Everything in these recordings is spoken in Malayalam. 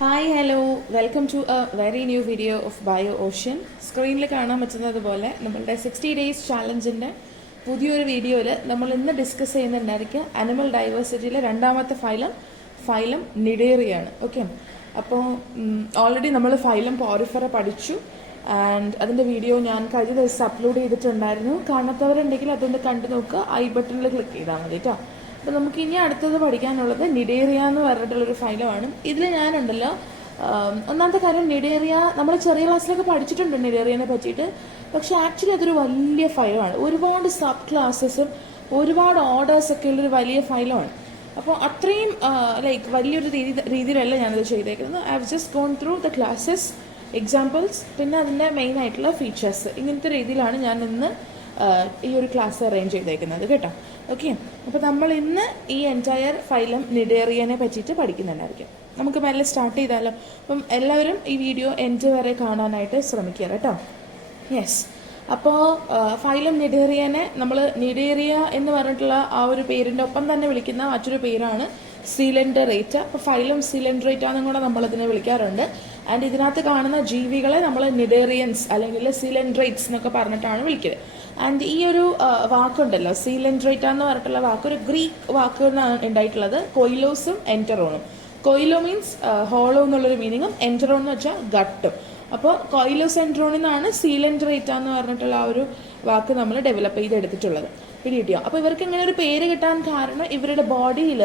Hi hello welcome to a very new video of Bio Ocean. സ്ക്രീനിൽ കാണാൻ പറ്റുന്നത് പോലെ നമ്മളുടെ 60 ഡേയ്സ് ചാലഞ്ചിൻ്റെ പുതിയൊരു വീഡിയോയിൽ നമ്മൾ ഇന്ന് ഡിസ്കസ് ചെയ്യുന്നുണ്ടായിരിക്കും അനിമൽ ഡൈവേഴ്സിറ്റിയിലെ രണ്ടാമത്തെ ഫൈലം നിഡേറിയാണ്. ഓക്കെ, അപ്പോൾ ഓൾറെഡി നമ്മൾ ഫൈലം പോറിഫെറ പഠിച്ചു ആൻഡ് അതിൻ്റെ വീഡിയോ ഞാൻ കഴിഞ്ഞ ദിവസം അപ്ലോഡ് ചെയ്തിട്ടുണ്ടായിരുന്നു. കാണാത്തവരുണ്ടെങ്കിൽ അതൊന്ന് കണ്ടു നോക്കുക. ഐ ബട്ടണിൽ ക്ലിക്ക് ചെയ്താൽ മതി കേട്ടോ. അപ്പോൾ നമുക്ക് ഇനി അടുത്തത് പഠിക്കാനുള്ളത് നിഡേറിയ എന്ന് പറഞ്ഞിട്ടുള്ളൊരു ഫൈലമാണ്. ഇതിൽ ഞാനുണ്ടല്ലോ ഒന്നാമത്തെ കാര്യം, നിഡേറിയ നമ്മൾ ചെറിയ ക്ലാസ്സിലൊക്കെ പഠിച്ചിട്ടുണ്ട് നിഡേറിയനെ പറ്റിയിട്ട്. പക്ഷെ ആക്ച്വലി അതൊരു വലിയ ഫൈലമാണ്. ഒരുപാട് സബ് ക്ലാസ്സസും ഒരുപാട് ഓർഡേഴ്സൊക്കെ ഉള്ളൊരു വലിയ ഫൈലമാണ്. അപ്പോൾ അത്രയും ലൈക്ക് വലിയൊരു രീതിയിലല്ല ഞാനത് ചെയ്തേക്കുന്നത്. I have just gone through the classes, examples, പിന്നെ അതിൻ്റെ മെയിൻ ആയിട്ടുള്ള ഫീച്ചേഴ്സ്. ഇങ്ങനത്തെ രീതിയിലാണ് ഞാൻ ഇന്ന് ഈ ഒരു ക്ലാസ് അറേഞ്ച് ചെയ്തേക്കുന്നത് കേട്ടോ. ഓക്കെ, അപ്പോൾ നമ്മൾ ഇന്ന് ഈ എൻറ്റയർ ഫൈലം നിഡേറിയനെ പറ്റിയിട്ട് പഠിക്കുന്നുണ്ടായിരിക്കും. നമുക്ക് മെല്ലെ സ്റ്റാർട്ട് ചെയ്താലോ? അപ്പം എല്ലാവരും ഈ വീഡിയോ എൻഡ് വരെ കാണാനായിട്ട് ശ്രമിക്കുക കേട്ടോ. യെസ്, അപ്പോൾ ഫൈലം നിഡേറിയനെ നമ്മൾ നിഡേറിയ എന്ന് പറഞ്ഞിട്ടുള്ള ആ ഒരു പേരിൻ്റെ ഒപ്പം തന്നെ വിളിക്കുന്ന മറ്റൊരു പേരാണ് സിലിണ്ടറേറ്റ. അപ്പോൾ ഫൈലം സിലിണ്ടറേറ്റ എന്നും കൂടെ നമ്മളതിനെ വിളിക്കാറുണ്ട്. ആൻഡ് ഇതിനകത്ത് കാണുന്ന ജീവികളെ നമ്മൾ നിഡേറിയൻസ് അല്ലെങ്കിൽ സിലിൻഡ്രേറ്റ്സ് എന്നൊക്കെ പറഞ്ഞിട്ടാണ് വിളിക്കുന്നത്. ആൻഡ് ഈ ഒരു വാക്കുണ്ടല്ലോ സിലിൻഡ്രേറ്റ എന്ന് പറഞ്ഞിട്ടുള്ള വാക്ക് ഒരു ഗ്രീക്ക് വാക്കുകളാണ് ഉണ്ടായിട്ടുള്ളത്, കൊയിലോസും എൻറ്ററോണും. കൊയിലോ മീൻസ് ഹോളോ എന്നുള്ളൊരു മീനിങ്ങും എൻറ്ററോൺ എന്ന് വെച്ചാൽ ഗട്ടും. അപ്പോൾ കൊയിലോസ് എൻട്രോണിൽ നിന്നാണ് സിലിൻഡ്രേറ്റ എന്ന് പറഞ്ഞിട്ടുള്ള ആ ഒരു വാക്ക് നമ്മൾ ഡെവലപ്പ് ചെയ്തെടുത്തിട്ടുള്ളത്. പിടികിട്ടിയോ? അപ്പോൾ ഇവർക്ക് ഇങ്ങനെ ഒരു പേര് കിട്ടാൻ കാരണം ഇവരുടെ ബോഡിയിൽ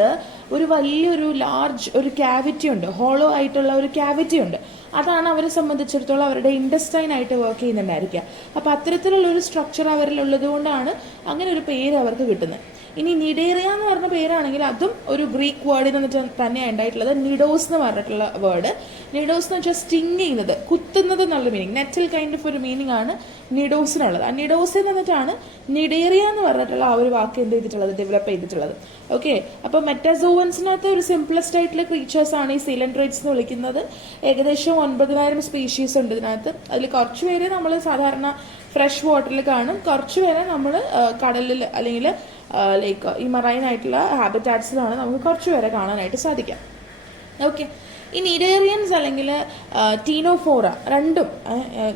ഒരു വലിയൊരു ലാർജ് ഒരു ക്യാവിറ്റി ഉണ്ട്, ഹോളോ ആയിട്ടുള്ള ഒരു ക്യാവിറ്റി ഉണ്ട്. അതാണ് അവരെ സംബന്ധിച്ചിടത്തോളം അവരുടെ ഇൻഡസ്റ്റൈൻ ആയിട്ട് വർക്ക് ചെയ്യുന്നുണ്ടായിരിക്കുക. അപ്പോൾ അത്തരത്തിലുള്ള ഒരു സ്ട്രക്ചർ അവരിലുള്ളത് കൊണ്ടാണ് അങ്ങനെ ഒരു പേര് അവർക്ക് കിട്ടുന്നത്. ഇനി നിഡേറിയ എന്ന് പറഞ്ഞ പേരാണെങ്കിൽ അതും ഒരു ഗ്രീക്ക് വേർഡിൽ നിന്നിട്ട് തന്നെയാണ് ഉണ്ടായിട്ടുള്ളത്. നിഡോസ് എന്ന് പറഞ്ഞിട്ടുള്ള വേർഡ്. നിഡോസ് എന്ന് വെച്ചാൽ സ്റ്റിങ് ചെയ്യുന്നത്, കുത്തുന്നത് എന്നുള്ള മീനിങ്, നെറ്റൽ കൈൻഡ് ഓഫ് ഒരു മീനിങ് ആണ് നിഡോസിനുള്ളത്. ആ നിഡോസിൽ നിന്നിട്ടാണ് നിഡേറിയ എന്ന് പറഞ്ഞിട്ടുള്ള ആ ഒരു വാക്ക് എന്ത് ചെയ്തിട്ടുള്ളത്, ഡെവലപ്പ് ചെയ്തിട്ടുള്ളത്. ഓക്കെ, അപ്പോൾ മെറ്റാസോവൻസിനകത്ത് ഒരു സിംപ്ലസ്റ്റ് ആയിട്ടുള്ള ക്രീച്ചേഴ്സ് ആണ് ഈ സിലിൻഡ്രേറ്റ്സ് എന്ന് വിളിക്കുന്നത്. ഏകദേശം 9,000 സ്പീഷീസ് ഉണ്ട് ഇതിനകത്ത്. അതിൽ കുറച്ച് പേര് നമ്മൾ സാധാരണ ഫ്രഷ് വാട്ടറിൽ കാണും, കുറച്ച് പേരെ നമ്മൾ കടലിൽ അല്ലെങ്കിൽ ലൈക്ക് ഈ മറൈൻ ആയിട്ടുള്ള ഹാബിറ്റാറ്റ്സിലാണ് നമുക്ക് കുറച്ച് പേരെ കാണാനായിട്ട് സാധിക്കാം. ഓക്കെ, ഈ നിഡേറിയൻസ് അല്ലെങ്കിൽ ടീനോഫോറ രണ്ടും,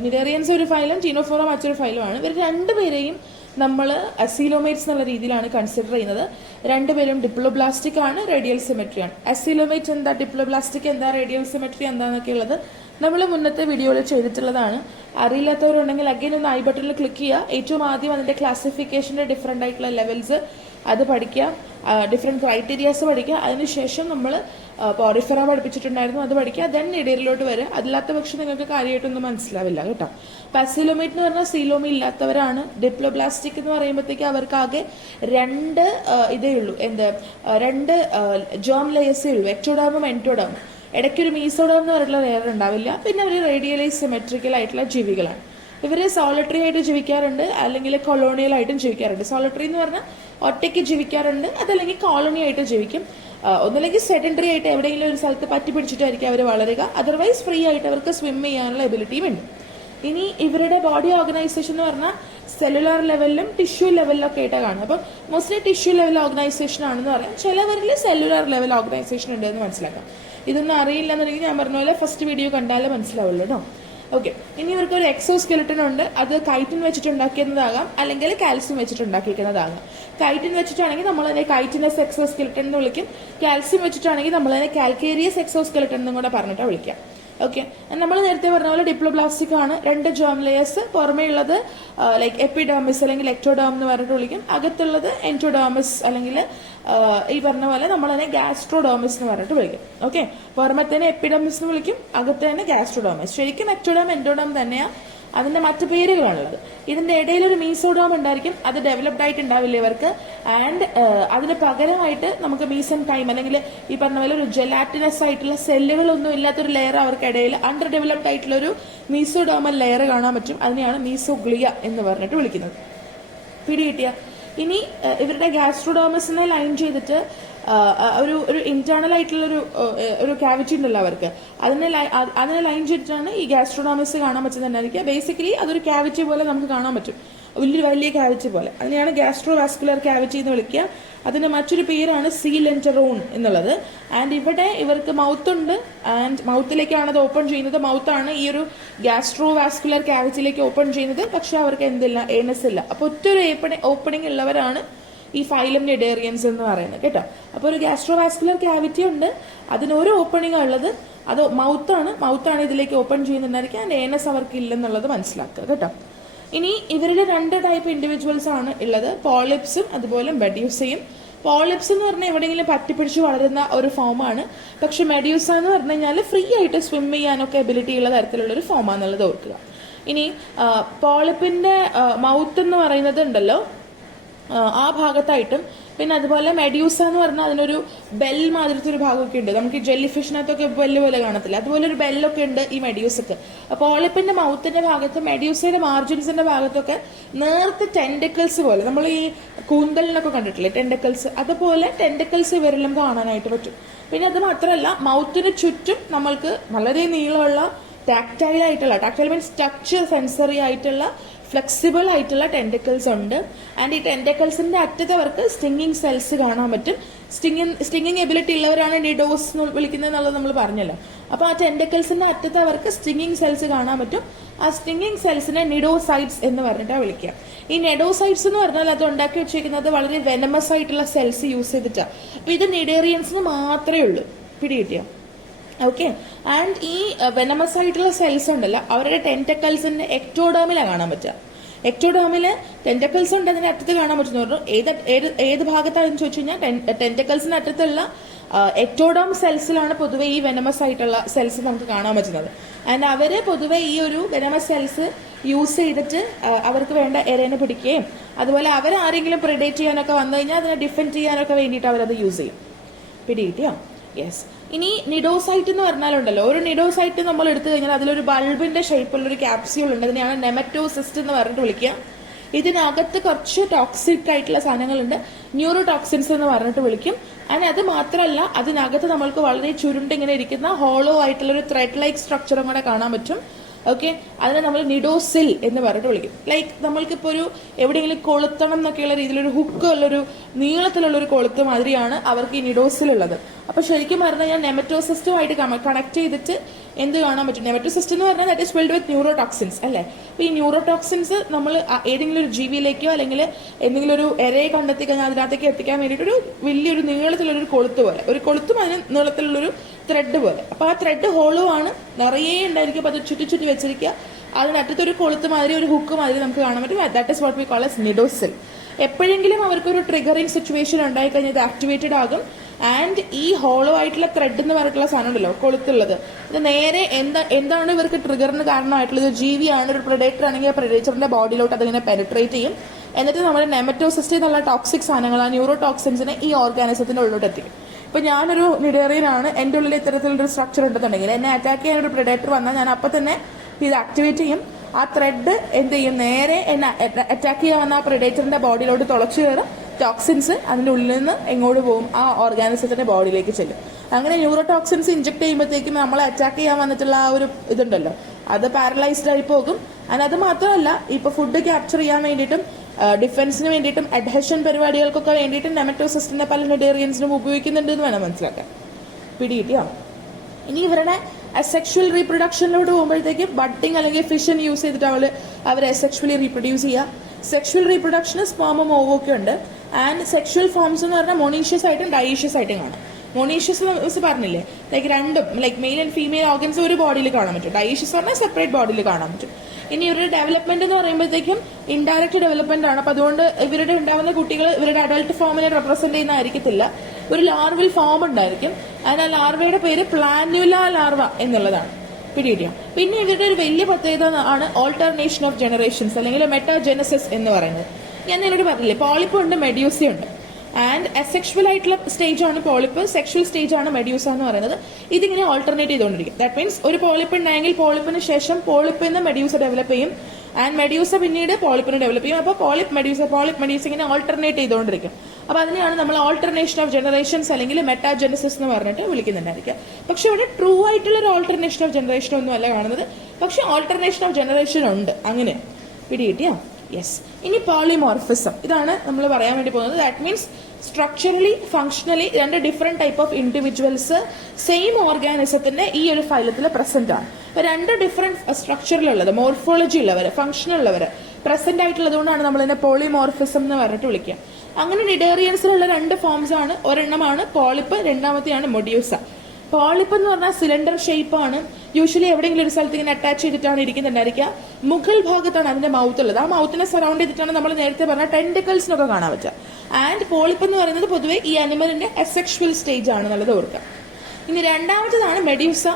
നിഡേറിയൻസ് ഒരു ഫൈലും ടീനോഫോറ മറ്റൊരു ഫൈലുമാണ്. ഇവർ രണ്ടുപേരെയും നമ്മൾ അസീലോമേറ്റ്സ് എന്നുള്ള രീതിയിലാണ് കൺസിഡർ ചെയ്യുന്നത്. രണ്ടുപേരും ഡിപ്ലോബ്ലാസ്റ്റിക് ആണ്, റേഡിയൽ സിമെട്രി ആണ്. അസീലോമേറ്റ് എന്താ, ഡിപ്ലോബ്ലാസ്റ്റിക് എന്താ, റേഡിയൽ സിമെട്രി എന്താന്നൊക്കെ ഉള്ളത് നമ്മൾ മുന്നത്തെ വീഡിയോയിൽ ചെയ്തിട്ടുള്ളതാണ്. അറിയില്ലാത്തവരുണ്ടെങ്കിൽ അഗൈൻ ഒന്ന് ഐ ബട്ടണിൽ ക്ലിക്ക് ചെയ്യുക. ഏറ്റവും ആദ്യം അതിൻ്റെ ക്ലാസിഫിക്കേഷൻ്റെ ഡിഫറെൻ്റ് ആയിട്ടുള്ള ലെവൽസ് അത് പഠിക്കുക, ഡിഫറെൻറ്റ് ക്രൈറ്റീരിയാസ് പഠിക്കുക. അതിനുശേഷം നമ്മൾ പോറിഫെറ പഠിപ്പിച്ചിട്ടുണ്ടായിരുന്നു, അത് പഠിക്കുക. ദെൻ നിഡേറിയയിലോട്ട് വരിക. അതില്ലാത്ത പക്ഷം നിങ്ങൾക്ക് കാര്യമായിട്ടൊന്നും മനസ്സിലാവില്ല കേട്ടോ. അപ്പോൾ അസീലോമേറ്റ് എന്ന് പറഞ്ഞാൽ സീലോമി ഇല്ലാത്തവരാണ്. ഡിപ്ലോബ്ലാസ്റ്റിക് എന്ന് പറയുമ്പോഴത്തേക്ക് അവർക്കാകെ രണ്ട് ഇതേ ഉള്ളൂ, രണ്ട് ജേം ലെയേഴ്സേ ഉള്ളൂ, എക്ടോഡേമും എൻറ്റോഡേമും. ഇടയ്ക്കൊരു മീസോഡേം എന്ന് പറഞ്ഞിട്ടുള്ള ലെയർ ഉണ്ടാവില്ല. പിന്നെ അവർ റേഡിയലൈസ് സിമെട്രിക്കൽ ആയിട്ടുള്ള ജീവികളാണ്. ഇവർ സോളിറ്ററി ആയിട്ട് ജീവിക്കാറുണ്ട്, അല്ലെങ്കിൽ കൊളോണിയൽ ആയിട്ടും ജീവിക്കാറുണ്ട്. സോളിറ്ററി എന്ന് പറഞ്ഞാൽ ഒറ്റയ്ക്ക് ജീവിക്കാറുണ്ട്, അതല്ലെങ്കിൽ കോളനി ആയിട്ട് ജീവിക്കും. ഒന്നല്ലെങ്കിൽ സെഡൻഡറി ആയിട്ട് എവിടെയെങ്കിലും ഒരു സ്ഥലത്ത് പറ്റി പിടിച്ചിട്ടായിരിക്കും അവർ വളരുക. അതർവൈസ് ഫ്രീ ആയിട്ട് അവർക്ക് സ്വിം ചെയ്യാനുള്ള എബിലിറ്റിയും ഉണ്ട്. ഇനി ഇവരുടെ ബോഡി ഓർഗനൈസേഷൻ എന്ന് പറഞ്ഞാൽ സെല്ലുലാർ ലെവലിലും ടിഷ്യൂ ലെവലിലൊക്കെ ആയിട്ടാണ് കാണുന്നത്. അപ്പം മോസ്റ്റ്ലി ടിഷ്യൂ ലെവൽ ഓർഗനൈസേഷൻ ആണെന്ന് പറയാം. ചിലവരിൽ സെല്ലുലാർ ലെവൽ ഓർഗനൈസേഷൻ ഉണ്ട് എന്ന് മനസ്സിലാക്കാം. ഇതൊന്നും അറിയില്ല എന്നുണ്ടെങ്കിൽ ഞാൻ പറഞ്ഞ പോലെ ഫസ്റ്റ് വീഡിയോ കണ്ടാലേ മനസ്സിലാവുള്ളൂ കേട്ടോ. ഓക്കെ, ഇനി ഇവർക്ക് ഒരു എക്സോസ്കെലറ്റൻ ഉണ്ട്. അത് കൈറ്റിൻ വെച്ചിട്ടുണ്ടാക്കിയതാകാം, അല്ലെങ്കിൽ കാൽസ്യം വെച്ചിട്ടുണ്ടാക്കിയിരിക്കുന്നതാകാം. കൈറ്റിൻ വെച്ചിട്ടാണെങ്കിൽ നമ്മൾ അതിനെ കൈറ്റിനസ് എക്സോസ്കെലറ്റൻ എന്ന് വിളിക്കും. കാൽസ്യം വെച്ചിട്ടാണെങ്കിൽ നമ്മൾ അതിനെ കാൽക്കേരിയസ് എക്സോസ്കെലറ്റൻ എന്നും കൂടെ പറഞ്ഞിട്ടാണ് വിളിക്കുക. ഓക്കെ, നമ്മൾ നേരത്തെ പറഞ്ഞ പോലെ ഡിപ്ലോബ്ലാസ്റ്റിക് ആണ്. രണ്ട് ജേം ലെയേഴ്സ്, പുറമേ ഉള്ളത് ലൈക്ക് എപ്പിഡേമിസ് അല്ലെങ്കിൽ എക്ടോഡേം എന്ന് പറഞ്ഞിട്ട് വിളിക്കും. അകത്തുള്ളത് എൻറ്റോഡേമിസ് അല്ലെങ്കിൽ ഈ പറഞ്ഞ പോലെ നമ്മൾ അതിനെ ഗാസ്ട്രോഡോമിസ് എന്ന് പറഞ്ഞിട്ട് വിളിക്കും. ഓക്കെ, പുറമത്തേനെ എപ്പിഡമിസ് എന്ന് വിളിക്കും, അകത്തേനെ ഗാസ്ട്രോഡോമിസ്. ശരിക്കും എക്ടോഡേം എൻറ്റോഡേം തന്നെയാണ്, അതിന്റെ മറ്റു പേരുകളാണുള്ളത്. ഇതിന്റെ ഇടയിൽ ഒരു മീസോഡോം ഉണ്ടായിരിക്കും, അത് ഡെവലപ്ഡ് ആയിട്ട് ഉണ്ടാവില്ല ഇവർക്ക്. ആൻഡ് അതിന് പകരമായിട്ട് നമുക്ക് മീസൻ ടൈം അല്ലെങ്കിൽ ഈ പറഞ്ഞ പോലെ ഒരു ജെലാറ്റിനസ് ആയിട്ടുള്ള സെല്ലുകളൊന്നും ഇല്ലാത്തൊരു ലെയർ അവർക്കിടയിൽ അണ്ടർ ഡെവലപ്ഡ് ആയിട്ടുള്ള ഒരു മീസോഡോമൽ ലെയർ കാണാൻ പറ്റും. അതിനെയാണ് മീസോഗ്ലിയ എന്ന് പറഞ്ഞിട്ട് വിളിക്കുന്നത്. പിടികിട്ടിയ? ഇനി ഇവരുടെ ഗാസ്ട്രോഡോമസിനെ ലൈൻ ചെയ്തിട്ട് ഒരു ഇന്റേണൽ ആയിട്ടുള്ള ഒരു ക്യാവിറ്റി ഉണ്ടല്ലോ അവർക്ക്, അതിനെ ലൈൻ ചെയ്തിട്ടാണ് ഈ ഗാസ്ട്രോഡോമസ് കാണാൻ പറ്റുന്നുണ്ടായിരിക്കുക. ബേസിക്കലി അതൊരു ക്യാവിറ്റി പോലെ നമുക്ക് കാണാൻ പറ്റും. വലിയ വലിയ ക്യാവിറ്റി പോലെ. അതിനെയാണ് ഗ്യാസ്ട്രോ വാസ്കുലർ ക്യാവിറ്റി എന്ന് വിളിക്കുക. അതിന്റെ മറ്റൊരു പേരാണ് സീലെൻറ്ററോൺ എന്നുള്ളത്. ആൻഡ് ഇവിടെ ഇവർക്ക് മൗത്ത് ഉണ്ട്, ആൻഡ് മൗത്തിലേക്കാണ് അത് ഓപ്പൺ ചെയ്യുന്നത്. മൗത്താണ് ഈ ഒരു ഗ്യാസ്ട്രോ വാസ്കുലർ ക്യാവിറ്റിയിലേക്ക് ഓപ്പൺ ചെയ്യുന്നത്. പക്ഷെ അവർക്ക് എന്തില്ല, ഏനസ് ഇല്ല. അപ്പൊ ഒറ്റൊരു ഓപ്പണിംഗ് ഉള്ളവരാണ് ഈ ഫൈലം നിഡേറിയൻസ് എന്ന് പറയുന്നത് കേട്ടോ. അപ്പോൾ ഒരു ഗ്യാസ്ട്രോ വാസ്കുലർ ക്യാവിറ്റി ഉണ്ട്, അതിനൊരു ഓപ്പണിംഗ് ഉള്ളത്, അത് മൗത്താണ് ഇതിലേക്ക് ഓപ്പൺ ചെയ്യുന്നുണ്ടായിരിക്കും. ആൻഡ് ഏനസ് അവർക്ക് ഇല്ലെന്നുള്ളത് മനസ്സിലാക്കുക കേട്ടോ. ഇനി ഇവരുടെ 2 ടൈപ്പ് ഇൻഡിവിജ്വൽസ് ആണ് ഉള്ളത്, പോളിപ്സും അതുപോലെ മെഡ്യൂസയും. പോളിപ്സ് എന്ന് പറഞ്ഞാൽ എവിടെയെങ്കിലും പറ്റിപ്പിടിച്ച് വളരുന്ന ഒരു ഫോമാണ്. പക്ഷെ മെഡ്യൂസ എന്ന് പറഞ്ഞു കഴിഞ്ഞാൽ ഫ്രീ ആയിട്ട് സ്വിം ചെയ്യാനൊക്കെ എബിലിറ്റി ഉള്ള തരത്തിലുള്ള ഒരു ഫോമാണെന്നുള്ളത് ഓർക്കുക. ഇനി പോളിപ്പിന്റെ മൗത്ത് എന്ന് പറയുന്നത് ഉണ്ടല്ലോ, ആ ഭാഗത്തായിട്ടും, പിന്നെ അതുപോലെ മെഡ്യൂസ എന്ന് പറഞ്ഞാൽ അതിനൊരു ബെൽ മാതിരത്തെ ഒരു ഭാഗമൊക്കെ ഉണ്ട്. നമുക്ക് ജെല്ലി ഫിഷിനകത്തൊക്കെ ബെല്ല് പോലെ കാണത്തില്ല, അതുപോലെ ഒരു ബെല്ലൊക്കെ ഉണ്ട് ഈ മെഡ്യൂസക്ക്. പോളിപ്പിന്റെ മൗത്തിന്റെ ഭാഗത്ത്, മെഡ്യൂസയുടെ മാർജിൻസിന്റെ ഭാഗത്തൊക്കെ നേർത്ത ടെൻഡക്കിൾസ് പോലെ, നമ്മൾ ഈ കൂന്തലിനൊക്കെ കണ്ടിട്ടില്ലേ ടെൻഡക്കിൾസ്, അതുപോലെ ടെൻഡക്കിൾസ് ഇവരെല്ലാം കാണാനായിട്ട് പറ്റും. പിന്നെ അത് മാത്രമല്ല, മൗത്തിന് ചുറ്റും നമ്മൾക്ക് വളരെ നീളമുള്ള ടാക്ടൈൽ മീൻസ് ടച്ച് സെൻസറി ആയിട്ടുള്ള ഫ്ലെക്സിബിൾ ആയിട്ടുള്ള ടെൻഡക്കിൾസ് ഉണ്ട്. ആൻഡ് ഈ ടെൻഡക്കിൾസിന്റെ അറ്റത്ത് അവർക്ക് സ്റ്റിങ്ങിങ് സെൽസ് കാണാൻ പറ്റും. സ്റ്റിങ്ങിങ് എബിലിറ്റി ഉള്ളവരാണ് നിഡോസ് എന്ന് വിളിക്കുന്നത് എന്നുള്ളത് നമ്മൾ പറഞ്ഞല്ലോ. അപ്പൊ ആ ടെൻഡക്കിൾസിന്റെ അറ്റത്ത് അവർക്ക് സ്റ്റിങ്ങിങ് സെൽസ് കാണാൻ പറ്റും. ആ സ്റ്റിങ്ങിങ് സെൽസിനെ നിഡോസൈഡ്സ് എന്ന് പറഞ്ഞിട്ടാണ് വിളിക്കുക. ഈ നെഡോസൈഡ്സ് എന്ന് പറഞ്ഞാൽ അത് ഉണ്ടാക്കി വെച്ചിരിക്കുന്നത് വളരെ വെനമസ് ആയിട്ടുള്ള സെൽസ് യൂസ് ചെയ്തിട്ടാണ്. അപ്പൊ ഇത് നിഡേറിയൻസിന് മാത്രമേ ഉള്ളൂ. പിടികിട്ടിയോ? ഓക്കെ. ആൻഡ് ഈ വെനമസ് ആയിട്ടുള്ള സെൽസ് ഉണ്ടല്ലോ, അവരുടെ ടെന്റക്കിൾസിന്റെ എക്ടോഡേമിലാണ് കാണാൻ പറ്റുക. എക്ടോഡേമില് ടെന്റക്കിൾസ് ഉണ്ട്, അതിന്റെ അറ്റത്ത് കാണാൻ പറ്റുന്ന പറഞ്ഞു. ഏത് ഭാഗത്താണെന്ന് ചോദിച്ചു കഴിഞ്ഞാൽ ടെന്റക്കിൾസിന്റെ അറ്റത്തുള്ള എക്ടോഡേം സെൽസിലാണ് പൊതുവെ ഈ വെനമസ് ആയിട്ടുള്ള സെൽസ് നമുക്ക് കാണാൻ പറ്റുന്നത്. ആൻഡ് അവര് പൊതുവെ ഈ ഒരു വെനമസ് സെൽസ് യൂസ് ചെയ്തിട്ട് അവർക്ക് വേണ്ട ഇരേനെ പിടിക്കുകയും അതുപോലെ അവരാരെങ്കിലും പ്രിഡേറ്റ് ചെയ്യാനൊക്കെ വന്നു കഴിഞ്ഞാൽ അതിനെ ഡിഫെൻഡ് ചെയ്യാനൊക്കെ വേണ്ടിയിട്ട് അവരത് യൂസ് ചെയ്യും. പിടികിട്ടിയോ? യെസ്. ഇനി നിഡോസൈറ്റ് എന്ന് പറഞ്ഞാലുണ്ടല്ലോ, ഒരു നിഡോസൈറ്റ് നമ്മൾ എടുത്തു കഴിഞ്ഞാൽ അതിലൊരു ബൾബിന്റെ ഷേപ്പുള്ള ഒരു ക്യാപ്സ്യൂൾ ഉണ്ട്. അതിനെയാണ് നെമറ്റോസിസ്റ്റ് എന്ന് പറഞ്ഞിട്ട് വിളിക്കുക. ഇതിനകത്ത് കുറച്ച് ടോക്സിക് ആയിട്ടുള്ള സാധനങ്ങളുണ്ട്, ന്യൂറോടോക്സിൻസ് എന്ന് പറഞ്ഞിട്ട് വിളിക്കും. അങ്ങനെ അത് മാത്രമല്ല, അതിനകത്ത് നമ്മൾക്ക് വളരെ ചുരുണ്ടിങ്ങനെ ഇരിക്കുന്ന ഹോളോ ആയിട്ടുള്ള ഒരു ത്രെഡ് ലൈക്ക് സ്ട്രക്ചറും കൂടെ കാണാൻ പറ്റും. ഓക്കെ. അതിനെ നമ്മൾ നിഡോസിൽ എന്ന് പറഞ്ഞിട്ട് വിളിക്കും. ലൈക്ക് നമ്മൾക്കിപ്പോൾ ഒരു എവിടെയെങ്കിലും കൊളുത്തണം എന്നൊക്കെയുള്ള രീതിയിലൊരു ഹുക്ക് ഉള്ളൊരു നീളത്തിലുള്ള ഒരു കൊളുത്ത് മാതിരിയാണ് അവർക്ക് ഈ നിഡോസിൽ ഉള്ളത്. അപ്പൊ ശരിക്കും പറഞ്ഞാൽ ഞാൻ നെമറ്റോസിസ്റ്റുമായിട്ട് കണക്ട് ചെയ്തിട്ട് എന്ത് കാണാൻ പറ്റും? നെമറ്റോസിസ്റ്റ് എന്ന് പറഞ്ഞാൽ ദാറ്റ് ഇസ് ഫിൽഡ് വിത്ത് ന്യൂറോടോക്സിൻസ് അല്ലേ. അപ്പൊ ഈ ന്യൂറോടോക്സിൻസ് നമ്മൾ ഏതെങ്കിലും ഒരു ജീവിയിലേക്കോ അല്ലെങ്കിൽ എന്തെങ്കിലും ഒരു എരയെ കണ്ടെത്തി കഴിഞ്ഞാൽ അതിനകത്തേക്ക് എത്തിക്കാൻ വേണ്ടിയിട്ട് ഒരു വലിയൊരു നീളത്തിലുള്ളൊരു കൊളുത്ത് പോലെ, ഒരു കൊളുത്തും അതിന് നീളത്തിലുള്ളൊരു ത്രെഡ് പോലെ. അപ്പൊ ആ ത്രെഡ് ഹോളോ ആണ്, നിറയെ ഉണ്ടായിരിക്കും. അപ്പൊ അത് ചുറ്റി വെച്ചിരിക്കുക. അതിനറ്റത്തൊരു കൊളുത്ത് മാതിരി, ഒരു ഹുക്ക് മാതിരി നമുക്ക് കാണാൻ പറ്റും. That is what we call as നിഡോസിൽ. എപ്പോഴെങ്കിലും അവർക്കൊരു ട്രിഗറിങ് സിറ്റുവേഷൻ ഉണ്ടായി കഴിഞ്ഞാൽ ഇത് ആക്ടിവേറ്റഡ് ആകും. ആൻഡ് ഈ ഹോളോ ആയിട്ടുള്ള ത്രെഡ് എന്ന് പറഞ്ഞിട്ടുള്ള സാധനം ഉണ്ടല്ലോ, കൊളുത്തുള്ളത്, ഇത് നേരെ എന്താണ് ഇവർക്ക് ട്രിഗറിന് കാരണമായിട്ടുള്ളത്? ജീവിയാണ്, ഒരു പ്രെഡേറ്റർ ആണെങ്കിൽ ആ പ്രെഡേറ്ററിന്റെ ബോഡിയിലോട്ട് അതിങ്ങനെ പെനിട്രേറ്റ് ചെയ്യും. എന്നിട്ട് നമ്മുടെ നെമറ്റോസിസ്റ്റ് എന്നുള്ള ടോക്സിക് സാധനങ്ങൾ, ആ ന്യൂറോടോക്സിൻസിനെ ഈ ഓർഗാനിസത്തിന്റെ ഉള്ളിലോട്ട് എത്തിക്കും. ഇപ്പൊ ഞാനൊരു നിഡേറിയനാണ്, എന്റെ ഉള്ളിൽ ഇത്തരത്തിലൊരു സ്ട്രക്ചർ ഉണ്ടെന്നുണ്ടെങ്കിൽ എന്നെ അറ്റാക്ക് ചെയ്യാൻ ഒരു പ്രെഡേറ്റർ വന്നാൽ ഞാൻ അപ്പൊ തന്നെ ഇത് ആക്ടിവേറ്റ് ചെയ്യും. ആ ത്രെഡ് എന്ത് ചെയ്യും? നേരെ എന്നെ അറ്റാക്ക് ചെയ്യാൻ വന്ന ആ പ്രെഡേറ്ററിന്റെ ബോഡിയിലോട്ട് തുളച്ചു കയറും. ടോക്സിൻസ് അതിന്റെ ഉള്ളിൽ നിന്ന് എങ്ങോട്ട് പോകും? ആ ഓർഗാനിസത്തിന്റെ ബോഡിയിലേക്ക് ചെല്ലും. അങ്ങനെ ന്യൂറോടോക്സിൻസ് ഇഞ്ചെക്ട് ചെയ്യുമ്പോഴത്തേക്കും നമ്മളെ അറ്റാക്ക് ചെയ്യാൻ വന്നിട്ടുള്ള ആ ഒരു ഇതുണ്ടല്ലോ, അത് പാരലൈസ്ഡ് ആയി പോകും. അത് മാത്രമല്ല, ഇപ്പൊ ഫുഡ് ക്യാപ്ചർ ചെയ്യാൻ വേണ്ടിയിട്ടും ഡിഫൻസിന് വേണ്ടിയിട്ടും അഡ്ഹഷൻ പരിപാടികൾക്കൊക്കെ വേണ്ടിയിട്ടും നെമറ്റോസിസ്റ്റിനെ പല നിഡേറിയൻസിനും ഉപയോഗിക്കുന്നുണ്ട് എന്ന് വേണം മനസ്സിലാക്കാൻ. പിടികിട്ടിയോ? ഇനി ഇവരുടെ അസെക്ഷൽ റീപ്രൊഡക്ഷനിലോട്ട് പോകുമ്പോഴത്തേക്ക് ബഡിങ് അല്ലെങ്കിൽ ഫിഷൻ യൂസ് ചെയ്തിട്ട് അവർ അസെക്ഷലി റീപ്രൊഡ്യൂസ് ചെയ്യുക. സെക്ഷൽ റീപ്രൊഡക്ഷന് സ്പേമും ഓവും ഒക്കെ ഉണ്ട്. ആൻഡ് സെക്ഷൽ ഫോംസ് എന്ന് പറഞ്ഞാൽ മൊണീഷ്യസ് ആയിട്ടും ഡയേഷ്യസ് ആയിട്ടും കാണാം. മൊണീഷ്യസ് പറഞ്ഞില്ലേ, ലൈക്ക് രണ്ടും, like male and female organs ഒരു ബോഡിയിൽ കാണാൻ പറ്റും. ഡയേഷ്യസ് പറഞ്ഞാൽ സെപ്പറേറ്റ് ബോഡിയിൽ കാണാൻ പറ്റും. ഇനി ഇവരുടെ ഡെവലപ്മെന്റ് എന്ന് പറയുമ്പോഴത്തേക്കും ഇൻഡയറക്റ്റ് ഡെവലപ്മെന്റ് ആണ്. അപ്പൊ അതുകൊണ്ട് ഇവരുടെ ഉണ്ടാവുന്ന കുട്ടികൾ ഇവരുടെ അഡൾട്ട് ഫോമിനെ റെപ്രസെന്റ് ചെയ്യുന്നതായിരിക്കത്തില്ല, ഒരു ലാർവൽ ഫോം ഉണ്ടായിരിക്കും. അതിന് ആ ലാർവയുടെ പേര് പ്ലാന്റുല ലാർവ എന്നുള്ളതാണ്. പിടികിട്ടിയോ? പിന്നെ ഇവരുടെ ഒരു വലിയ പ്രത്യേകത ആണ് ഓൾട്ടർനേഷൻ ഓഫ് ജനറേഷൻസ് അല്ലെങ്കിൽ മെറ്റാജെനസിസ് എന്ന് പറയുന്നത്. ഞാൻ നിന്നോട് പറഞ്ഞില്ലേ, പോളിപ്പ് ഉണ്ട്, മെഡ്യൂസ ഉണ്ട്. ആൻഡ് അസെക്ഷൽ ആയിട്ടുള്ള സ്റ്റേജ് ആണ് പോളിപ്പ്, സെക്ഷൽ സ്റ്റേജ് ആണ് മെഡ്യൂസ എന്ന് പറയുന്നത്. ഇതിങ്ങനെ ഓൾട്ടർനേറ്റ് ചെയ്തുകൊണ്ടിരിക്കും. ദാറ്റ് മീൻസ് ഒരു പോളിപ്പ് ഉണ്ടെങ്കിൽ പോളിപ്പിന് ശേഷം പോളിപ്പിൽ നിന്ന് മെഡ്യൂസ ഡെവലപ്പ് ചെയ്യും. ആൻഡ് മെഡ്യൂസ പിന്നീട് പോളിപ്പിന് ഡെവലപ്പ് ചെയ്യും. അപ്പോൾ പോളിപ്പ് മെഡ്യൂസ ഇങ്ങനെ ഓൾട്ടർനേറ്റ് ചെയ്തുകൊണ്ടിരിക്കും. അപ്പൊ അതിനെയാണ് നമ്മൾ ഓൾട്ടർനേഷൻ ഓഫ് ജനറേഷൻസ് അല്ലെങ്കിൽ മെറ്റാജെനസിസ് എന്ന് പറഞ്ഞിട്ട് വിളിക്കുന്നുണ്ടായിരിക്കുക. പക്ഷെ ഇവിടെ ട്രൂ ആയിട്ടുള്ള ഒരു ഓൾട്ടർനേഷൻ ഓഫ് ജനറേഷൻ ഒന്നും അല്ല കാണുന്നത്, പക്ഷെ ഓൾട്ടർനേഷൻ ഓഫ് ജനറേഷൻ ഉണ്ട്. അങ്ങനെ പിടികിട്ടിയാ? യെസ്. ഇനി പോളിമോർഫിസം, ഇതാണ് നമ്മൾ പറയാൻ വേണ്ടി പോകുന്നത്. ദാറ്റ് മീൻസ് സ്ട്രക്ചറലി ഫംഗ്ഷണലി രണ്ട് different type of individuals same ഓർഗാനിസത്തിന്റെ ഈ ഒരു ഫൈലത്തിൽ പ്രസന്റ് ആണ്. അപ്പൊ രണ്ട് ഡിഫറെന്റ് സ്ട്രക്ചറിലുള്ളത്, മോർഫോളജി ഉള്ളവർ, ഫംഗ്ഷൻ ഉള്ളവർ പ്രസന്റ് ആയിട്ടുള്ളത് കൊണ്ടാണ് നമ്മൾ ഇതിനെ പോളിമോർഫിസം എന്ന് പറഞ്ഞിട്ട് വിളിക്കുക. അങ്ങനെ നിഡേറിയൻസിലുള്ള രണ്ട് ഫോംസ് ആണ്. ഒരെണ്ണമാണ് പോളിപ്പ്, രണ്ടാമത്തെയാണ് മൊഡ്യൂസ. പോളിപ്പ് എന്ന് പറഞ്ഞാൽ സിലിണ്ടർ ഷേപ്പ് ആണ്. യൂഷ്വലി എവിടെയെങ്കിലും ഒരു സ്ഥലത്ത് ഇങ്ങനെ അറ്റാച്ച് ചെയ്തിട്ടാണ് ഇരിക്കുന്നുണ്ടായിരിക്കുക. മുകൾ ഭാഗത്താണ് അതിന്റെ മൗത്ത് ഉള്ളത്. ആ മൗത്തിനെ സറൗണ്ട് ചെയ്തിട്ടാണ് നമ്മൾ നേരത്തെ പറഞ്ഞ ടെന്റിക്കിൾസിനൊക്കെ കാണാൻ പറ്റുക. ആൻഡ് പോളിപ്പ് എന്ന് പറയുന്നത് പൊതുവെ ഈ അനിമലിന്റെ അസെക്ഷുവൽ സ്റ്റേജ് ആണ് എന്നുള്ളത് ഓർക്കുക. ഇനി രണ്ടാമത്തേതാണ് മെഡ്യൂസ.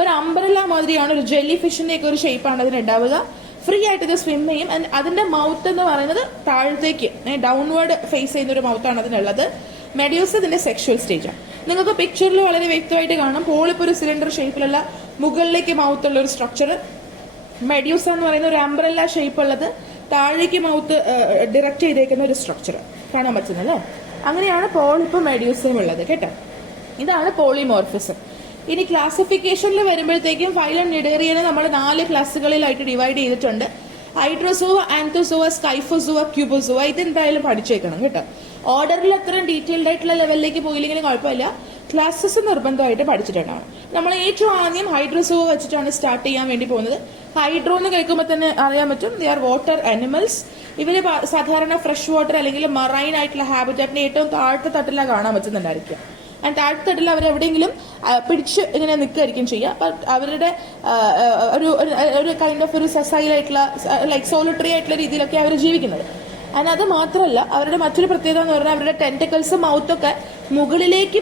ഒരു അംബ്രല്ല മാതിരിയാണ്, ഒരു ജെല്ലി ഫിഷിന്റെ ഒക്കെ ഒരു ഷേപ്പാണ് അതിനുണ്ടാവുക. ഫ്രീ ആയിട്ട് ഇത് സ്വിം ചെയ്യും. അതിന്റെ മൗത്ത് എന്ന് പറയുന്നത് താഴത്തേക്ക് ഡൗൺവേർഡ് ഫേസ് ചെയ്യുന്ന ഒരു മൗത്താണ് അതിനുള്ളത്. മെഡ്യൂസ ഇതിന്റെ സെക്ഷുവൽ സ്റ്റേജ് ആണ്. നിങ്ങൾക്ക് പിക്ചറിൽ വളരെ വ്യക്തമായിട്ട് കാണാം. പോളിപ്പ് ഒരു സിലിണ്ടർ ഷേപ്പിലുള്ള മുകളിലേക്ക് മൗത്ത് ഉള്ള ഒരു സ്ട്രക്ചർ. മെഡ്യൂസ എന്ന് പറയുന്ന ഒരു അംബ്രല്ല ഷേപ്പ് ഉള്ളത്, താഴേക്ക് മൗത്ത് ഡിറക്റ്റ് ചെയ്തേക്കുന്ന ഒരു സ്ട്രക്ചർ കാണാൻ പറ്റുന്നത്. അങ്ങനെയാണ് പോളിപ്പ് മെഡ്യൂസയും ഉള്ളത് കേട്ടോ. ഇതാണ് പോളിമോർഫിസം. ഇനി ക്ലാസിഫിക്കേഷനിൽ വരുമ്പോഴത്തേക്കും ഫൈലം നിഡേറിയനെ നമ്മൾ 4 ക്ലാസ്സുകളിലായിട്ട് ഡിവൈഡ് ചെയ്തിട്ടുണ്ട്. Hydrozoa, Anthozoa, Scyphozoa, ക്യൂബോസോവ. ഇതെന്തായാലും പഠിച്ചേക്കണം കേട്ടോ. ഓർഡറിൽ അത്രയും ഡീറ്റെയിൽഡ് ആയിട്ടുള്ള ലെവലിലേക്ക് പോയില്ലെങ്കിലും കുഴപ്പമില്ല, ക്ലാസ്സസ് നിർബന്ധമായിട്ട് പഠിച്ചിട്ടുണ്ടാവും. നമ്മൾ ഏറ്റവും ആദ്യം ഹൈഡ്രോസോവ വെച്ചിട്ടാണ് സ്റ്റാർട്ട് ചെയ്യാൻ വേണ്ടി പോകുന്നത്. ഹൈഡ്രോ എന്ന് കേൾക്കുമ്പോൾ തന്നെ അറിയാൻ പറ്റും, ദേ ആർ വാട്ടർ അനിമൽസ്. ഇവര് സാധാരണ ഫ്രഷ് വാട്ടർ അല്ലെങ്കിൽ മറൈൻ ആയിട്ടുള്ള ഹാബിറ്റാറ്റിന്റെ ഏറ്റവും താഴത്തെ തട്ടിലാണ് കാണാൻ പറ്റുന്നുണ്ടായിരിക്കും. ആൻഡ് താഴത്തെ തട്ടിൽ അവരെവിടെയെങ്കിലും പിടിച്ച് ഇങ്ങനെ നിൽക്കുകയായിരിക്കും ചെയ്യുക. ബട്ട് അവരുടെ ഒരു കൈൻഡ് ഓഫ് ഒരു സെസൈൽ ആയിട്ടുള്ള ലൈക്ക് സോളിറ്ററി ആയിട്ടുള്ള രീതിയിലൊക്കെ അവർ ജീവിക്കുന്നത്. ആൻഡ് അത് മാത്രമല്ല, അവരുടെ മറ്റൊരു പ്രത്യേകത എന്ന് പറഞ്ഞാൽ അവരുടെ ടെന്റിക്കിൾസ് മൗത്തൊക്കെ മുകളിലേക്ക്